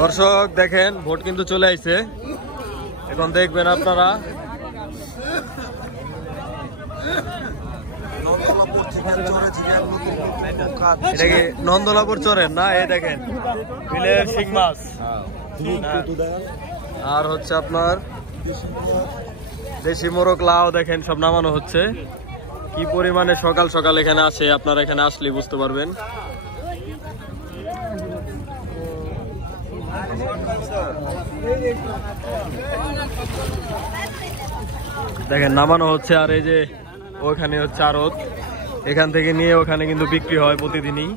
দর্শক দেখেন ভোট কিন্তু চলে আইছে, এখন দেখবেন আপনারা। এটা কি নন্দলাপুর চরের না? এই দেখেন বিলের শিং মাছ, আর হচ্ছে আপনার দেশি মোরগ, লাউ দেখেন সব নামানো হচ্ছে। কি পরিমাণে সকাল সকাল এখানে আসে, আপনারা এখানে আসলে বুঝতে পারবেন। দেখেন নামানো হচ্ছে, আর এই যে ওখানে হচ্ছে আড়ত, এখান থেকে নিয়ে ওখানে কিন্তু বিক্রি হয় প্রতিদিনই।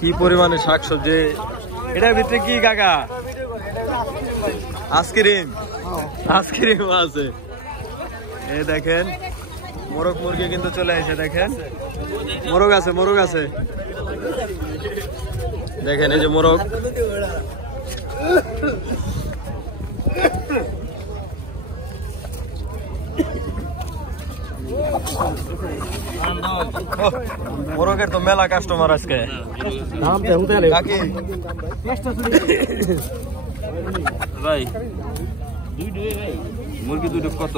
কি পরিমাণে শাকসবজি, এটার ভিতরে কি কাকা? আইসক্রিম, আইসক্রিম আছে। এই দেখেন মোরগ মুরগি কিন্তু চলে আসে, দেখেন মোরগ আছে, মোরগ আছে, দেখেন এই যে মোরগ। মোরগের তো মেলা কাস্টমার আজকে। ভাই মুরগি দুটো কত?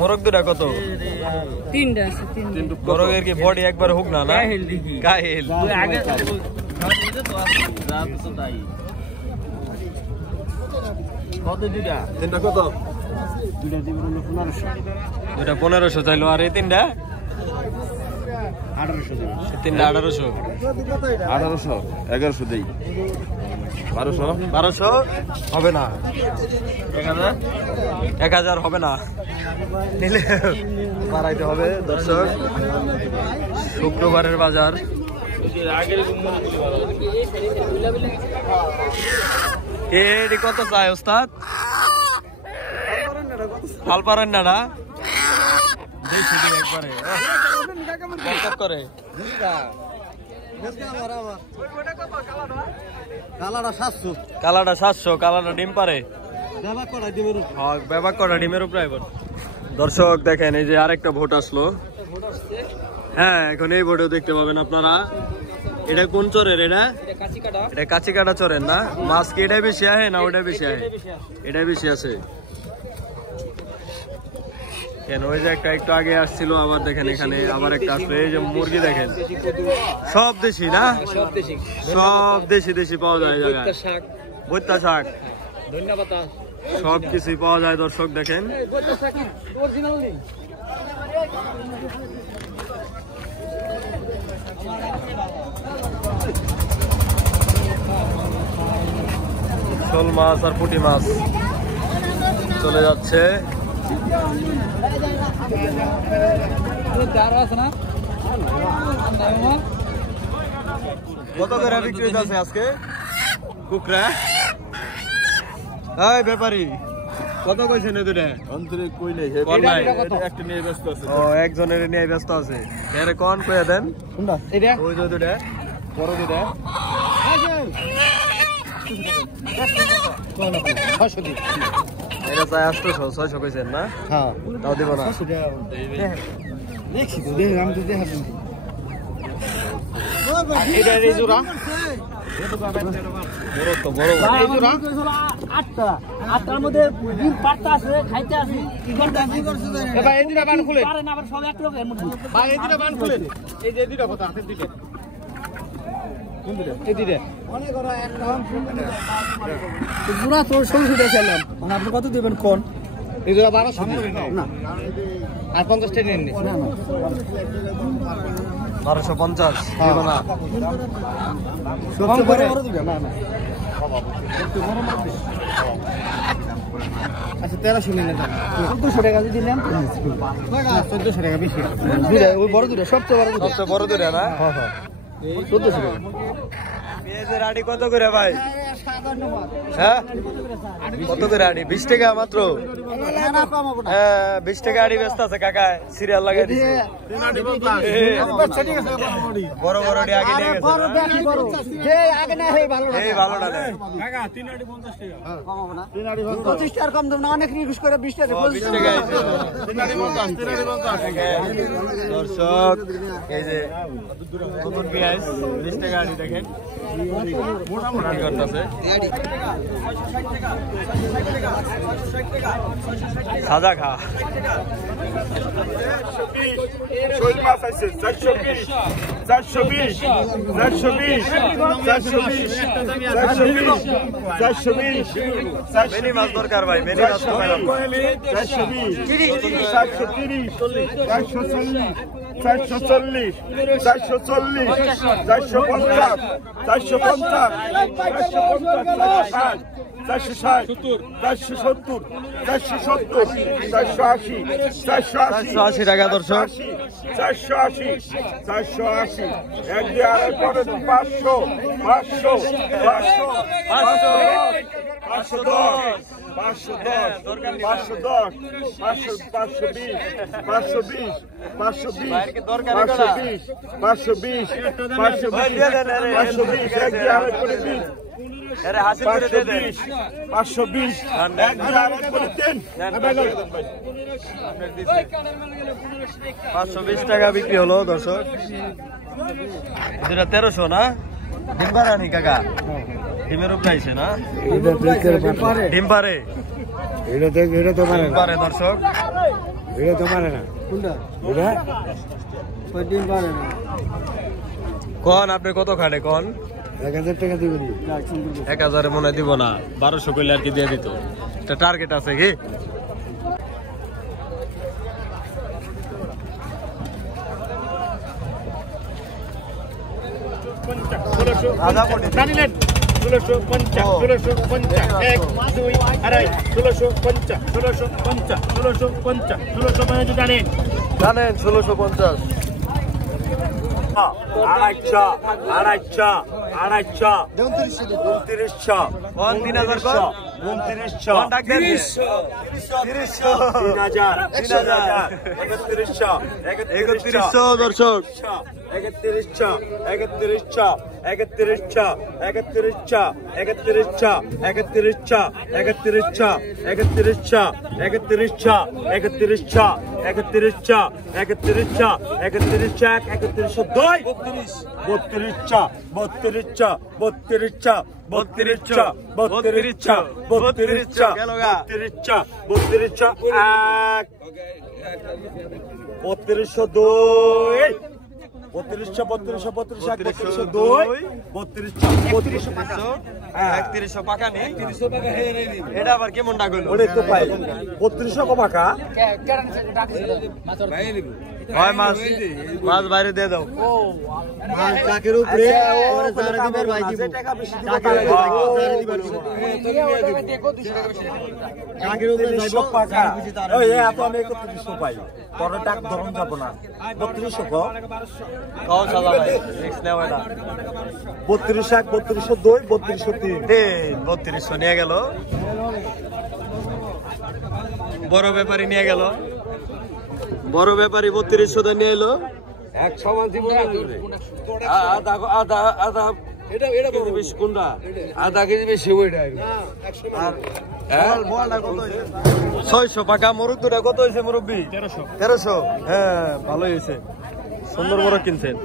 মোরগ দুটা কত? তিনটা আছে। মোরগের কি বডি একবার হোক না? কাহিল কত? দুটা তিনটা কত? দুটা 1500 চাইলো, আর এই তিনটা 1800। তিনটা 1800, 1100 দেই। 1200 হবে না, 1000 হবে না, নিলে বাড়াইতে হবে। দর্শক শুক্রবারের বাজার। এটি কত চাই ওস্তাদ? ফাল পারেন না একবারে করে কালাটা 700, কালাটা ডিম পারে, ব্যবহার করা ডিমের উপরে। দর্শক দেখেন এই যে আরেকটা ভোট আসলো। হ্যাঁ, এখন এই ভোটেও দেখতে পাবেন আপনারা। এটা কোন চরের? এটা কাঁচি কাটা চরের না? মাছ কি এটাই বেশি আহে না ওটাই বেশি আহে? এটাই বেশি আছে। কেন ওই যে একটা একটু আগে আসছিল, আবার দেখেন এখানে আবার একটা আসলো। এই যে মুরগি দেখেন সব দেশি না? সব দেশি পাওয়া যায় জায়গায়। বৈত্যা শাক, সব কিছুই পাওয়া যায়। দর্শক দেখেন শোল মাছ আর পুঁটি মাছ চলে যাচ্ছে। কত করে বিক্রি হচ্ছে আজকে কুকরা? এই ব্যাপারী কত কইছেন? একজনের নিয়ে ব্যস্ত আছে। কোন কইয়া দেন? ওই যে দুটা বড় দুটা 600। এটা চাই 800, 600 কইছেন না? হ্যাঁ, তাও দিব না। দেখছি তো, আমি তো দেখা দিন। এটা এই জোড়া বড় তো বড় ভাই, এই জোড়া 8টার মধ্যে ডিম পাড়তা আছে, খাইতে আছে। কি করতে আছে? এ ভাই এই দুটা বান খুলে পারে না, আবার সব এক লোকের মধ্যে। ভাই এই দুটা বান খুলে, এই যে দুটা কথা আছে, দুইটা কোন দুটা? এই দুটা অনেক বড় একটা পুরা তোর 1600 চাইলাম। মানে আপনি কত দিবেন কোন? এই জোড়া 1200 না, আর 50 টাকা নেন না। 1250 দিব না। সবচেয়ে বড় বড় দিবেন না? না, একটু বড় বড় দিন। আচ্ছা 1300 নেন না, 1400 টাকা দিলেন। 1400 টাকা বেশি। দুইটা ওই বড় দুইটা, সবচেয়ে বড় দুইটা না? হ্যাঁ হ্যাঁ, 1400 টাকা। পেঁয়াজের আড়ি কত করে ভাই? হ্যাঁ কত করে আড়ি? 20 টাকা মাত্র। 20 টাকা আড়ি ব্যস্ত আছে কাকা, সিরিয়াল লাগাই দিছে। বড় বড় আড়ি আগে নিয়ে গেছে এই ভালোটা দেয় কাকা। 3 আড়ি 50 টাকা কমাবো না, 3 আড়ি 25 টাকা কম দেব না, অনেক রিকোয়েস্ট করে 20 টাকা 20 টাকা 3 আড়ি 50 3 আড়ি 50 দর্শক এই যে নতুন পেঁয়াজ 20 টাকা আড়ি দেখেন মোটামুটি করতেছে। সাদা খা শোল মাছ আছে 420 420 420 420 420 মেনি মাছ দরকার ভাই, মেনি মাছ তো ভাই 420 430 440 440 440 450 450 460 470 470 480 480 টাকা দর্শক। 480 480 এক দিয়ে আড়াই পরে 500 500 500 510 510 520 520 520 520 এক দিয়ে আড়াই করে 20 আরে হাসিল করে দে দে 520 এক দিয়ে আড়াই করে 10 520 টাকা বিক্রি হলো দর্শক। দুটা 1300 না? ডিম পারানি কাকা, ডিমের উপরে আইছে না? ডিম পারে, এটা তো ডিম পারে দর্শক। এটা তো পারে না কোনটা এটা ওই দিন পারে না। কোন আপনি কত খাটে কোন? 1000 টাকা দিবেন 1000 মনে দিব না, 1200 কইলে আর কি দিয়ে দিত। এটা টার্গেট আছে কি? আধা কোটি 1650 এক দুই আড়াই 1650 জানেন 1650 আড়াইশো 2900 কোন 3000 কোন 2900 কোন ডাক দেন 3000 3100 দর্শক। 3100 এটা আবার কেমন ডাক হইলো? ওরে তো পাই 3200 পাকা হয় মাছ মাছ বাইরে দিয়ে দাও। টাকের উপরে ওরে যারা দিবার ভাই দিব টাকা বেশি দিব টাকের উপরে যাইব পাকা এই এত আমি 3100 পাই তোর টাক ধরন যাব না 3200 কো কও সাদা ভাই নেক্সট নেও এটা 3200 3202 3203 দে 3200 নিয়ে গেল, বড় ব্যাপারী নিয়ে গেল, বড় ব্যাপারী 3200 দিয়ে নিয়ে এলো। এক সমান দিব আধা আধা আধা এটা এটা বেশি কোনটা আধা কেজি বেশি ওইটা আর বলটা কত হইছে? 600 পাকা মুরগ দুটা কত হইছে মুরব্বি? 1300 হ্যাঁ ভালোই হইছে, সুন্দর বড় কিনছেন।